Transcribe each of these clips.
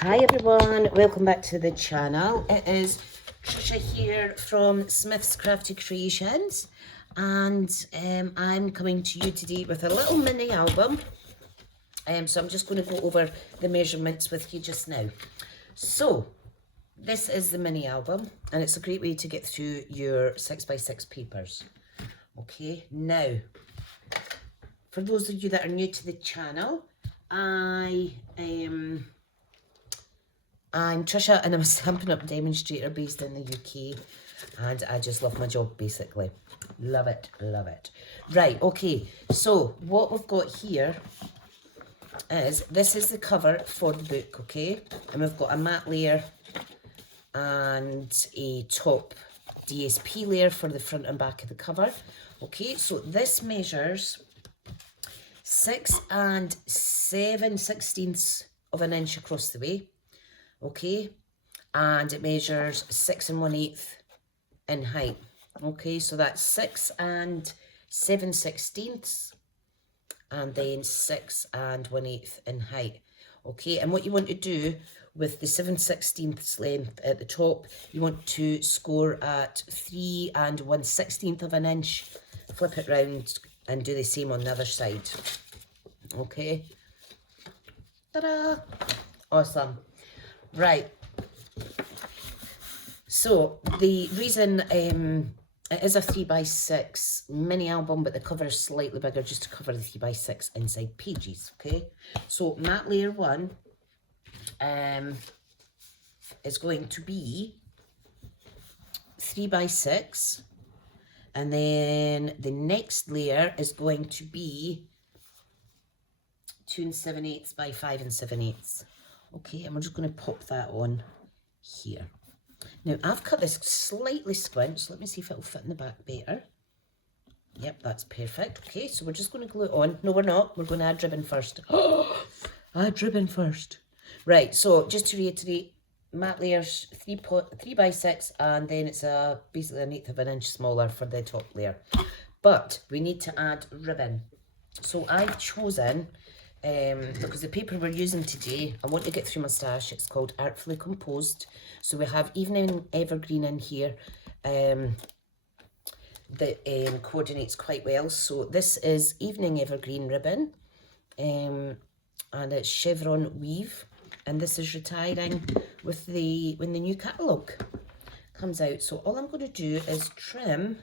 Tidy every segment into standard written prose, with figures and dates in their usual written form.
Hi everyone, welcome back to the channel. It is Trisha here from Smith's Crafty Creations, and I'm coming to you today with a little mini album. So I'm just going to go over the measurements with you just now. So this is the mini album, and it's a great way to get through your 6x6 papers. Okay, now for those of you that are new to the channel, I'm Trisha and I'm a Stampin' Up demonstrator based in the UK, and I just love my job basically. Love it, love it. Right, okay, so what we've got here is, this is the cover for the book, okay? And we've got a matte layer and a top DSP layer for the front and back of the cover. Okay, so this measures 6 7/16 of an inch across the way. Okay, and it measures 6 1/8 in height. Okay, so that's 6 7/16 and then 6 1/8 in height. Okay, and what you want to do with the 7/16 length at the top, you want to score at 3 1/16 of an inch, flip it round and do the same on the other side. Okay, ta-da, awesome. Right, so the reason it is a 3x6 mini album, but the cover is slightly bigger just to cover the 3x6 inside pages. Okay, so matte layer 1 is going to be 3x6, and then the next layer is going to be 2 7/8 by 5 7/8. Okay, and we're just going to pop that on here. Now, I've cut this slightly squint, so let me see if it'll fit in the back better. Yep, that's perfect. Okay, so we're just going to glue it on. No, we're not. We're going to add ribbon first. Add ribbon first. Right, so just to reiterate, matte layers 3x6, and then it's basically 1/8 of an inch smaller for the top layer. But we need to add ribbon. So I've chosen, because the paper we're using today, I want to get through my stash, it's called Artfully Composed. So we have Evening Evergreen in here that coordinates quite well. So this is Evening Evergreen ribbon, and it's chevron weave, and this is retiring with when the new catalogue comes out. So all I'm going to do is trim.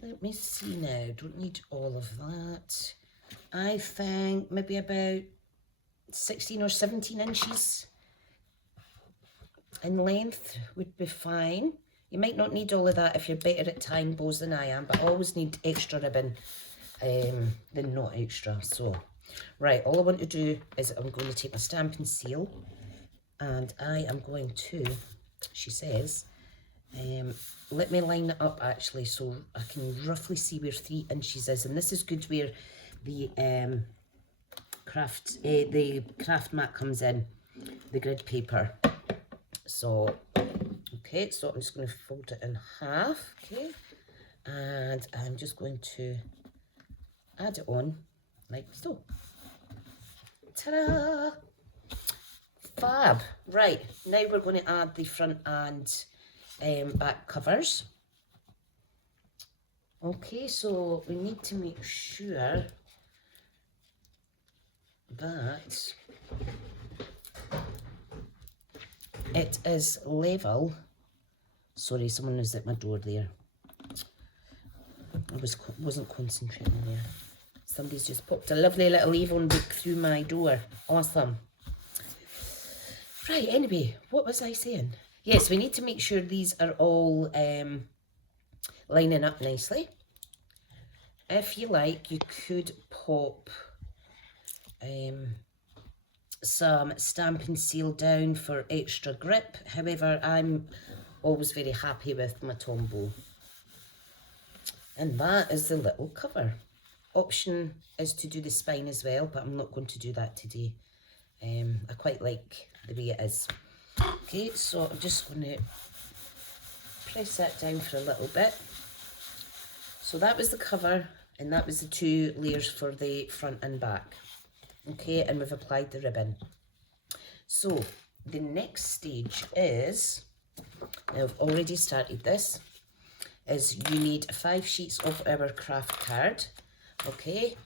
Let me see now, don't need all of that. I think maybe about 16 or 17 inches in length would be fine. You might not need all of that if you're better at tying bows than I am, but I always need extra ribbon than not extra. So, right, all I want to do is I'm going to take my stamping seal, and I am going to, she says, let me line it up actually so I can roughly see where 3 inches is, and this is good where the craft mat comes in, the grid paper. So okay, so I'm just going to fold it in half, okay, and I'm just going to add it on like so. Ta-da! Fab. Right, now we're going to add the front and back covers. Okay, so we need to make sure that it is level. Sorry, someone was at my door there. I wasn't concentrating there. Somebody's just popped a lovely little Avon book through my door. Awesome. Right, anyway, what was I saying? Yes, we need to make sure these are all lining up nicely. If you like, you could pop some Stampin' Seal down for extra grip. However, I'm always very happy with my Tombow. And that is the little cover. Option is to do the spine as well, but I'm not going to do that today. I quite like the way it is. Okay, so I'm just going to press that down for a little bit. So that was the cover, and that was the 2 layers for the front and back. Okay, and we've applied the ribbon. So the next stage is, now I've already started this, is you need 5 sheets of our craft card, okay?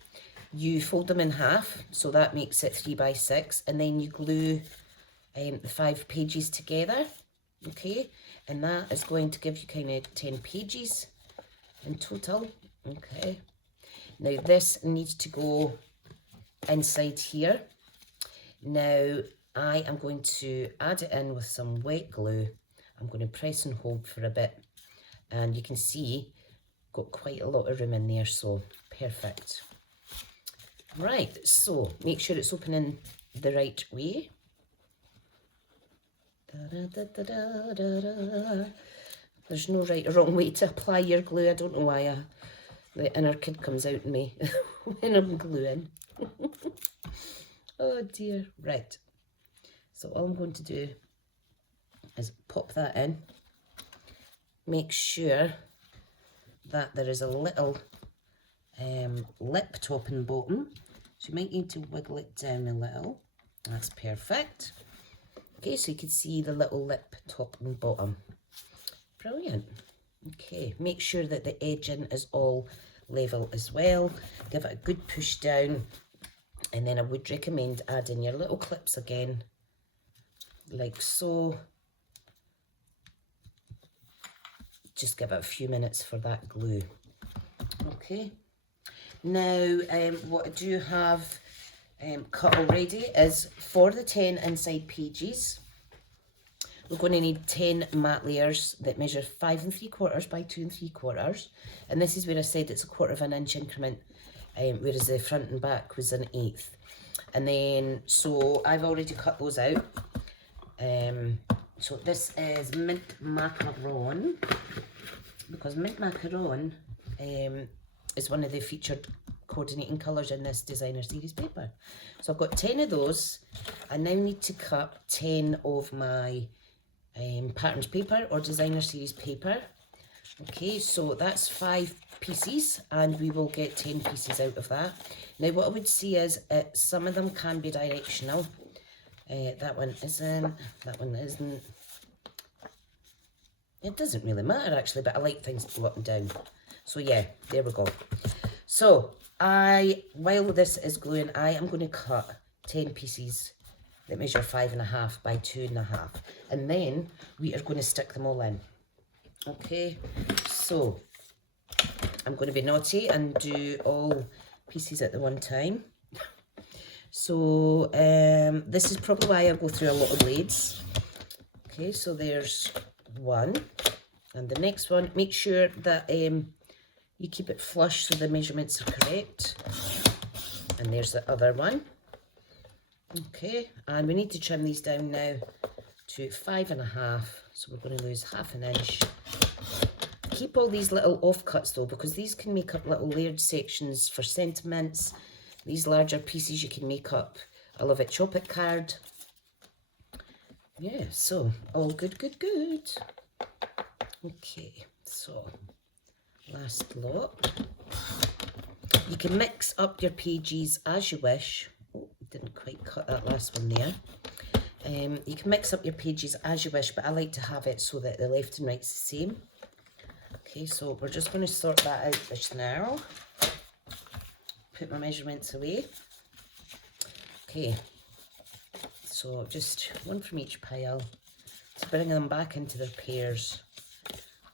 You fold them in half, so that makes it 3 by 6, and then you glue the 5 pages together, okay? And that is going to give you kind of 10 pages in total, okay? Now this needs to go inside here. Now I am going to add it in with some wet glue. I'm going to press and hold for a bit, and you can see got quite a lot of room in there, so perfect. Right, so make sure it's opening the right way. There's no right or wrong way to apply your glue. I don't know why the inner kid comes out in me when I'm gluing. Oh dear. Right, so all I'm going to do is pop that in. Make sure that there is a little lip top and bottom, so you might need to wiggle it down a little. That's perfect. Okay, so you can see the little lip top and bottom. Brilliant. Okay, make sure that the edging is all level as well. Give it a good push down, and then I would recommend adding your little clips again, like so. Just give it a few minutes for that glue. Okay. Now, what I do have cut already is for the 10 inside pages, we're going to need 10 matte layers that measure 5 3/4 by 2 3/4. And this is where I said it's a 1/4 inch increment, whereas the front and back was an 1/8. And then, so I've already cut those out. So this is mint macaron, because mint macaron is one of the featured coordinating colours in this designer series paper. So I've got 10 of those. I now need to cut 10 of my patterned paper or designer series paper. Okay, so that's 5 pieces, and we will get 10 pieces out of that. Now what I would see is some of them can be directional. That one isn't, that one isn't. It doesn't really matter actually, but I like things to go up and down. So yeah, there we go. So while this is gluing, I am going to cut 10 pieces that measure 5 1/2 by 2 1/2, and then we are going to stick them all in. Okay, so I'm going to be naughty and do all pieces at the one time. So this is probably why I go through a lot of blades. Okay, so there's one, and the next one, make sure that you keep it flush so the measurements are correct. And there's the other one. Okay, and we need to trim these down now to 5 1/2, so we're going to lose 1/2 inch. Keep all these little offcuts though, because these can make up little layered sections for sentiments. These larger pieces you can make up a love it, chop it card. Yeah, so all good, good, good. Okay, so last lot. You can mix up your pages as you wish. Oh, didn't quite cut that last one there. You can mix up your pages as you wish, but I like to have it so that the left and right's the same. Okay, so we're just going to sort that out just now. Put my measurements away. Okay, so just one from each pile to bring them back into their pairs.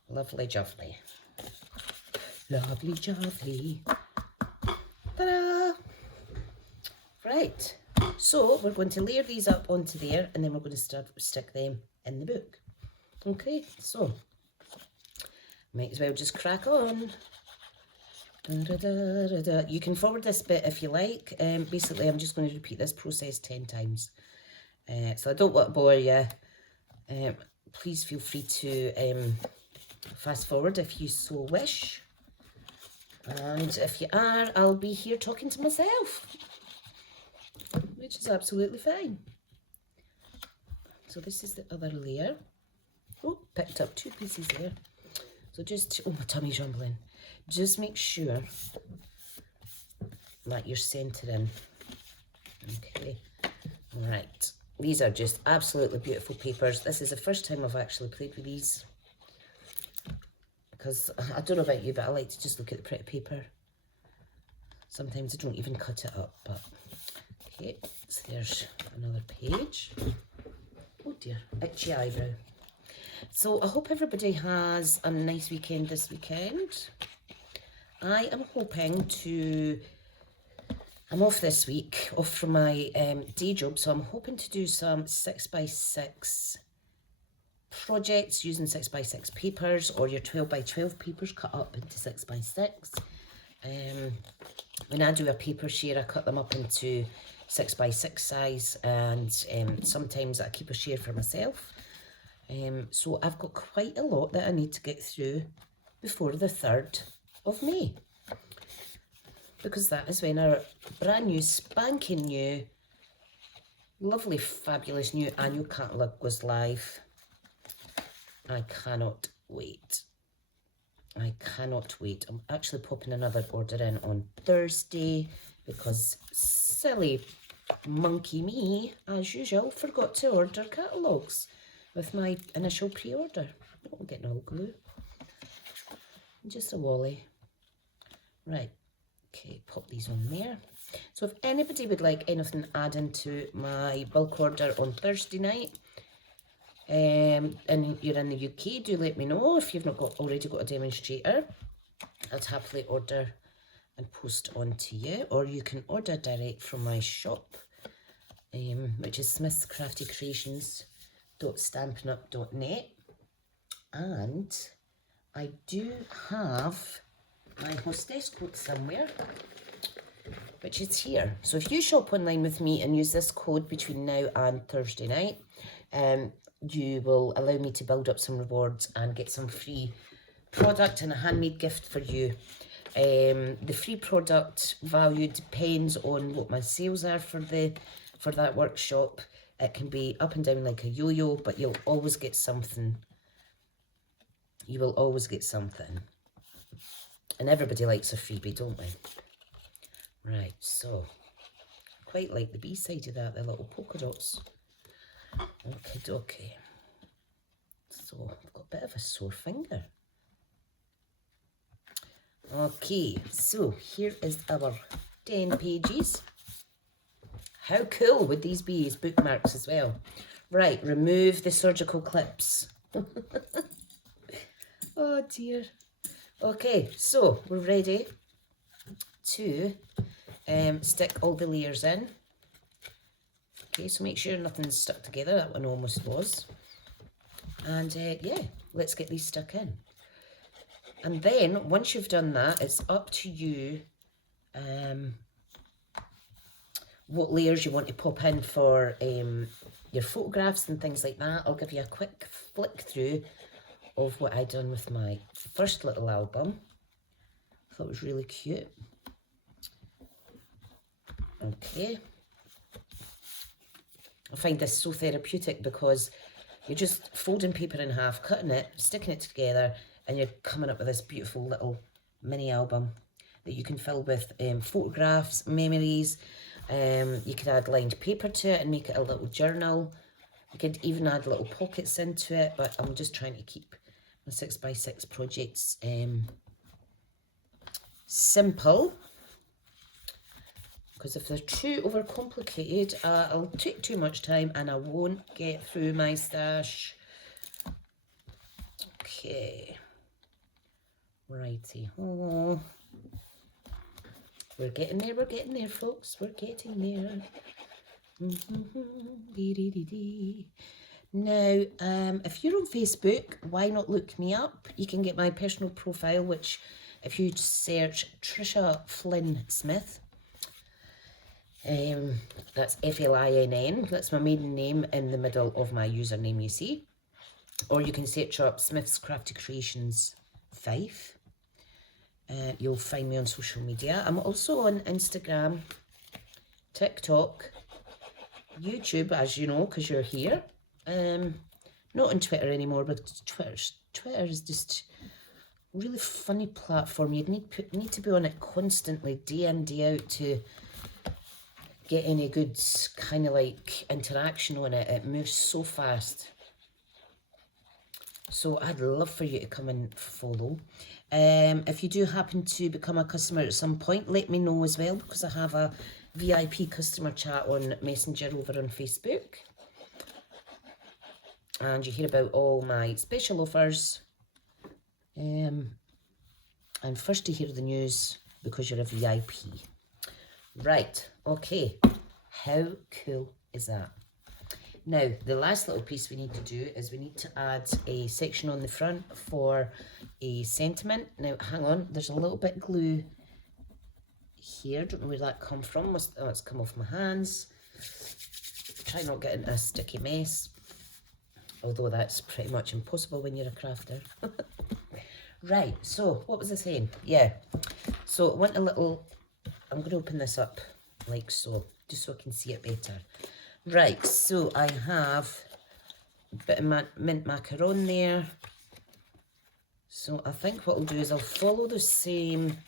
Lovely jubbly. Lovely jubbly. Ta-da! Right, so we're going to layer these up onto there, and then we're going to stick them in the book. Okay, so might as well just crack on. Da, da, da, da. You can forward this bit if you like. Basically, I'm just going to repeat this process 10 times. So I don't want to bore you. Please feel free to fast forward if you so wish. And if you are, I'll be here talking to myself, which is absolutely fine. So this is the other layer. Oh, picked up 2 pieces there. So just, oh, my tummy's rumbling. Just make sure that you're centering. Okay, right. These are just absolutely beautiful papers. This is the first time I've actually played with these, because I don't know about you, but I like to just look at the pretty paper. Sometimes I don't even cut it up, but okay, so there's another page. Oh dear, itchy eyebrow. So I hope everybody has a nice weekend this weekend. I am hoping to, I'm off this week, off from my day job, so I'm hoping to do some 6x6 projects using 6x6 papers, or your 12x12 papers cut up into 6x6. When I do a paper share, I cut them up into 6x6 size, and sometimes I keep a share for myself. So I've got quite a lot that I need to get through before the 3rd of May, because that is when our brand new, spanking new, lovely, fabulous new annual catalogue goes live. I cannot wait. I cannot wait. I'm actually popping another order in on Thursday because silly monkey me, as usual, forgot to order catalogues with my initial pre-order. Oh, I'm getting all glue. Just a wally. Right. Okay, pop these on there. So if anybody would like anything added to my bulk order on Thursday night, and you're in the UK, do let me know. If you've not already got a demonstrator, I'd happily order and post on to you, or you can order direct from my shop, which is smithscraftycreations.stampinup.net. And I do have my hostess code somewhere, which is here. So if you shop online with me and use this code between now and Thursday night, you will allow me to build up some rewards and get some free product and a handmade gift for you. The free product value depends on what my sales are for that workshop. It can be up and down like a yo-yo, but you'll always get something. You will always get something. And everybody likes a freebie, don't they? Right, so quite like the B side of that, the little polka dots. Okay, dokie. So I've got a bit of a sore finger. Okay, so here is our 10 pages. How cool would these be as bookmarks as well? Right, remove the surgical clips. Oh dear. Okay, so we're ready to stick all the layers in. Okay, so make sure nothing's stuck together. That one almost was. And yeah, let's get these stuck in. And then once you've done that, it's up to you what layers you want to pop in for your photographs and things like that. I'll give you a quick flick through of what I done with my first little album. I thought it was really cute. Okay. I find this so therapeutic because you're just folding paper in half, cutting it, sticking it together, and you're coming up with this beautiful little mini album that you can fill with photographs, memories. You could add lined paper to it and make it a little journal. You could even add little pockets into it, but I'm just trying to keep my 6x6 projects simple. Because if they're too overcomplicated, it'll take too much time and I won't get through my stash. Okay. Righty. Oh. We're getting there, folks. We're getting there. Now, if you're on Facebook, why not look me up? You can get my personal profile, which if you search Trisha Flynn Smith, that's Flinn, that's my maiden name in the middle of my username, you see. Or you can search up Smith's Crafty Creations 5. You'll find me on social media. I'm also on Instagram, TikTok, YouTube, as you know, because you're here. Not on Twitter anymore, but Twitter is just a really funny platform. You need to be on it constantly, day in, day out, to get any good kind of like interaction on it. It moves so fast. So I'd love for you to come and follow. If you do happen to become a customer at some point, let me know as well, because I have a VIP customer chat on Messenger over on Facebook. And you hear about all my special offers. And first to hear the news because you're a VIP. Right, okay. How cool is that? Now, the last little piece we need to do is we need to add a section on the front for a sentiment. Now, hang on, there's a little bit of glue here. Don't know where that come from. Oh, it's come off my hands. Try not getting a sticky mess. Although that's pretty much impossible when you're a crafter. Right, so what was I saying? Yeah, so I want a little, I'm going to open this up like so, just so I can see it better. Right, so I have a bit of mint macaron there. So I think what I'll do is I'll follow the same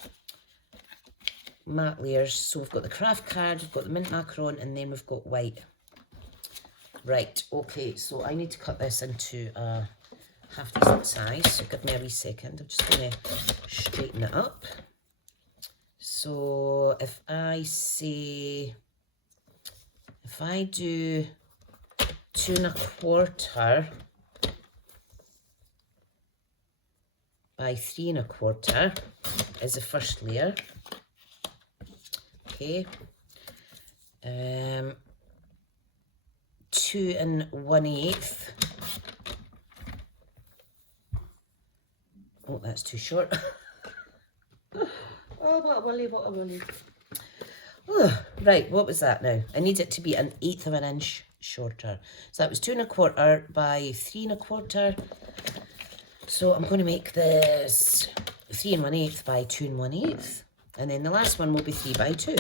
matte layers. So we've got the craft card, we've got the mint macaron, and then we've got white. Right, okay, so I need to cut this into a half decent size. So give me a wee second. I'm just going to straighten it up. So if I say, if I do 2 1/4 by 3 1/4 is the first layer. Okay. 2 1/8. Oh, that's too short. Oh, what a willy, what a willy. Oh, right, what was that now? I need it to be 1/8 of an inch shorter. So that was 2 1/4 by 3 1/4. So I'm going to make this 3 1/8 by 2 1/8. And then the last one will be 3 by 2.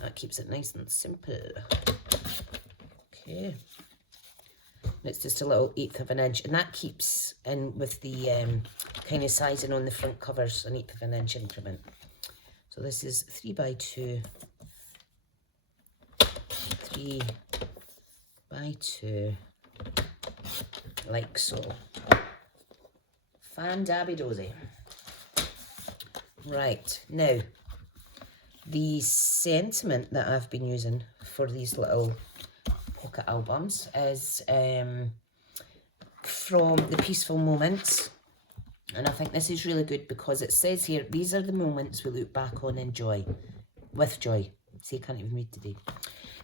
That keeps it nice and simple. Okay. It's just a little 1/8 of an inch. And that keeps in with the kind of sizing on the front covers, 1/8 of an inch increment. So this is 3 by 2, 3 by 2, like so. Fan-dabby-dozy. Right, now, the sentiment that I've been using for these little pocket albums is from the Peaceful Moments. And I think this is really good because it says here, these are the moments we look back on in joy, with joy. See, I can't even read today.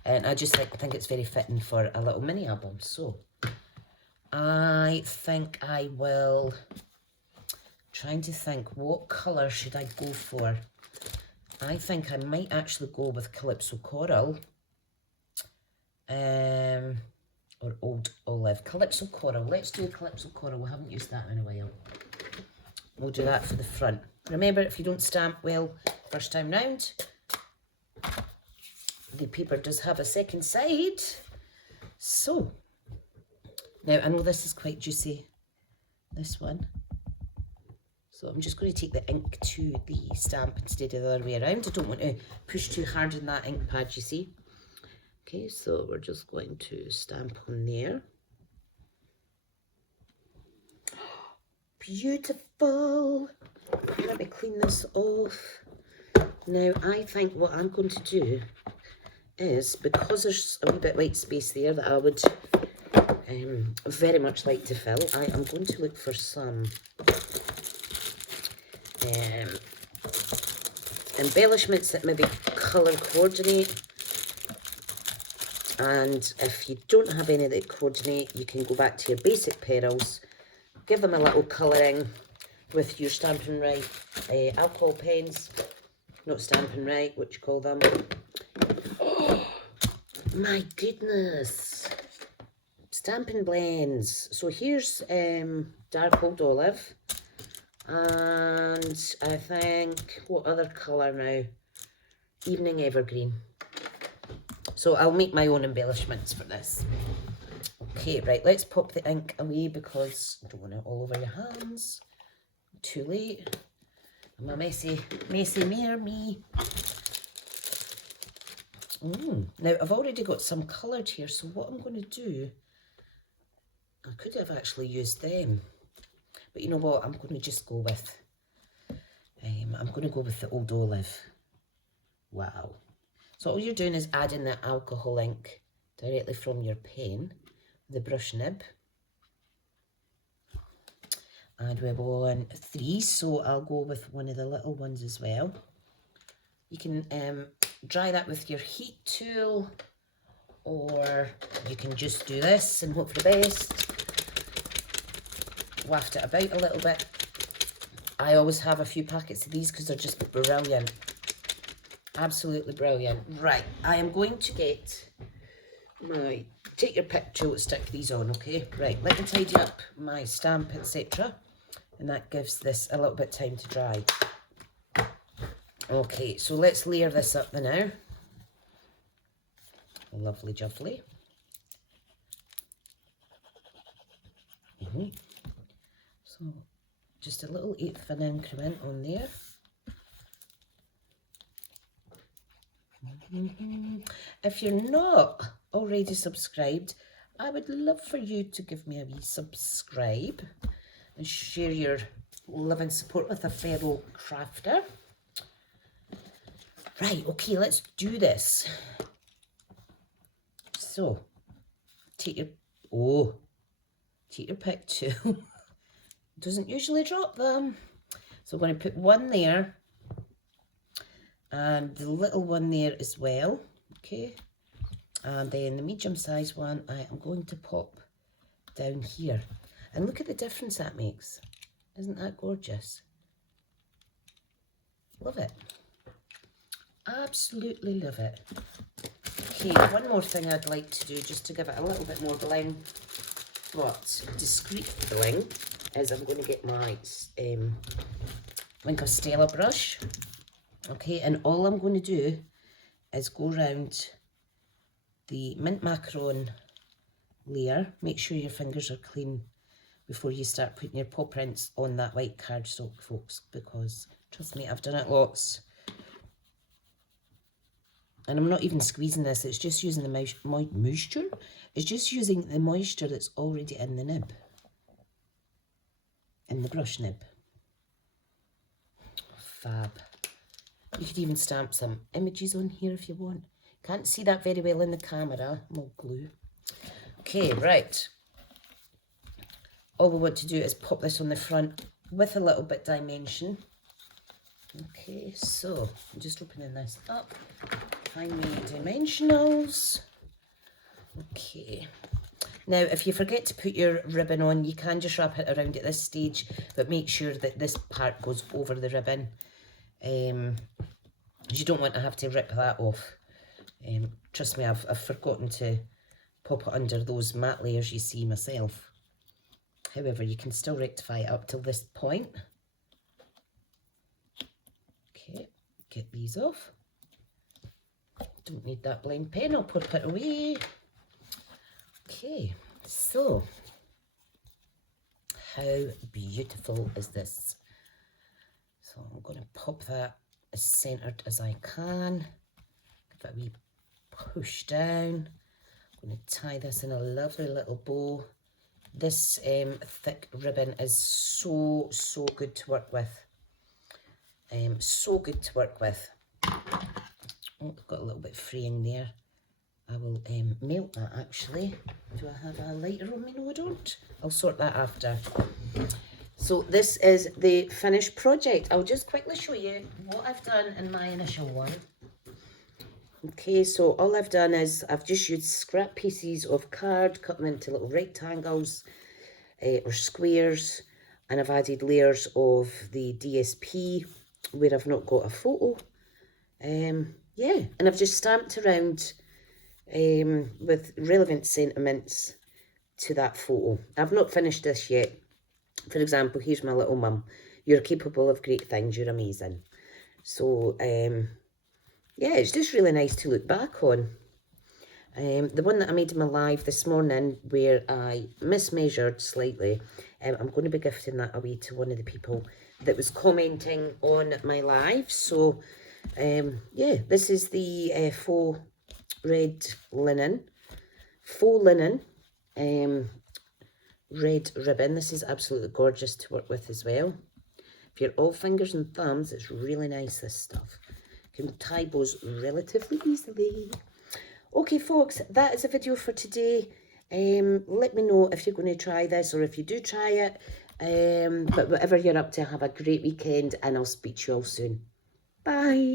And I just think it's very fitting for a little mini album. So I think I will, trying to think, what colour should I go for? I think I might actually go with Calypso Coral. Or Old Olive. Calypso Coral. Let's do Calypso Coral. We haven't used that in a while. We'll do that for the front. Remember, if you don't stamp well first time round, the paper does have a second side. So, now I know this is quite juicy, this one. So I'm just going to take the ink to the stamp instead of the other way around. I don't want to push too hard on that ink pad, you see. Okay, so we're just going to stamp on there. Beautiful. Let me clean this off. Now, I think what I'm going to do is, because there's a wee bit of white space there that I would very much like to fill, I am going to look for some embellishments that maybe colour coordinate. And if you don't have any that coordinate, you can go back to your basic petals, give them a little colouring with your Stampin' Right alcohol pens, not Stampin' Right, what you call them. Oh my goodness, Stampin' Blends. So here's dark Old Olive, and I think, what other colour now? Evening Evergreen. So I'll make my own embellishments for this. Okay, right, let's pop the ink away because I don't want it all over your hands. Too late. I'm a messy mare, me. Now, I've already got some coloured here, so what I'm going to do, I could have actually used them, but you know what, I'm going to just go with, I'm going to go with the Old Olive. Wow. So all you're doing is adding the alcohol ink directly from your pen, the brush nib. And we want 3, so I'll go with one of the little ones as well. You can dry that with your heat tool, or you can just do this and hope for the best. Waft it about a little bit. I always have a few packets of these because they're just brilliant. Absolutely brilliant. Right, I am going to get my, take your pick tool to stick these on, okay? Right, let me tidy up my stamp, etc. And that gives this a little bit of time to dry. Okay, so let's layer this up now. Lovely jubbly. So just a little 1/8 of an increment on there. If you're not already subscribed, I would love for you to give me a wee subscribe and share your love and support with a fellow crafter. Right, okay, let's do this. So, take your pick tool. Doesn't usually drop them. So I'm going to put one there and the little one there as well, okay? And then the medium size one I am going to pop down here. And look at the difference that makes. Isn't that gorgeous? Love it. Absolutely love it. Okay, one more thing I'd like to do just to give it a little bit more bling, but discreet bling, is I'm going to get my Wink of Stella brush. Okay, and all I'm going to do is go around the mint macaron layer. Make sure your fingers are clean before you start putting your paw prints on that white cardstock, folks, because trust me, I've done it lots. And I'm not even squeezing this, it's just using the moisture. It's just using the moisture that's already in the nib, in the brush nib. Fab. You could even stamp some images on here if you want. Can't see that very well in the camera, more glue. Okay, right. All we want to do is pop this on the front with a little bit dimension. Okay, so I'm just opening this up. Find me dimensionals. Okay. Now, if you forget to put your ribbon on, you can just wrap it around at this stage, but make sure that this part goes over the ribbon. You don't want to have to rip that off. Trust me, I've forgotten to pop it under those matte layers you see myself. However, you can still rectify it up till this point. Okay, get these off. Don't need that blind pen, I'll put it away. Okay, so how beautiful is this? So I'm going to pop that as centered as I can. Give it a wee push down. I'm going to tie this in a lovely little bow. This thick ribbon is so good to work with. So good to work with. Oh, I've got a little bit fraying there. I will melt that actually. Do I have a lighter on me? No, I don't. I'll sort that after. So this is the finished project. I'll just quickly show you what I've done in my initial one. Okay, so all I've done is I've just used scrap pieces of card, cut them into little rectangles or squares, and I've added layers of the DSP where I've not got a photo. Yeah, and I've just stamped around with relevant sentiments to that photo. I've not finished this yet. For example, here's my little mum. You're capable of great things, you're amazing. So, yeah, it's just really nice to look back on. The one that I made in my live this morning where I mismeasured slightly, I'm going to be gifting that away to one of the people that was commenting on my live. So, yeah, this is the faux red linen, faux linen, red ribbon. This is absolutely gorgeous to work with as well. If you're all fingers and thumbs, it's really nice, this stuff. You can tie bows relatively easily. Okay, folks, that is a video for today. Let me know if you're going to try this or if you do try it. But whatever you're up to, have a great weekend and I'll speak to you all soon. Bye.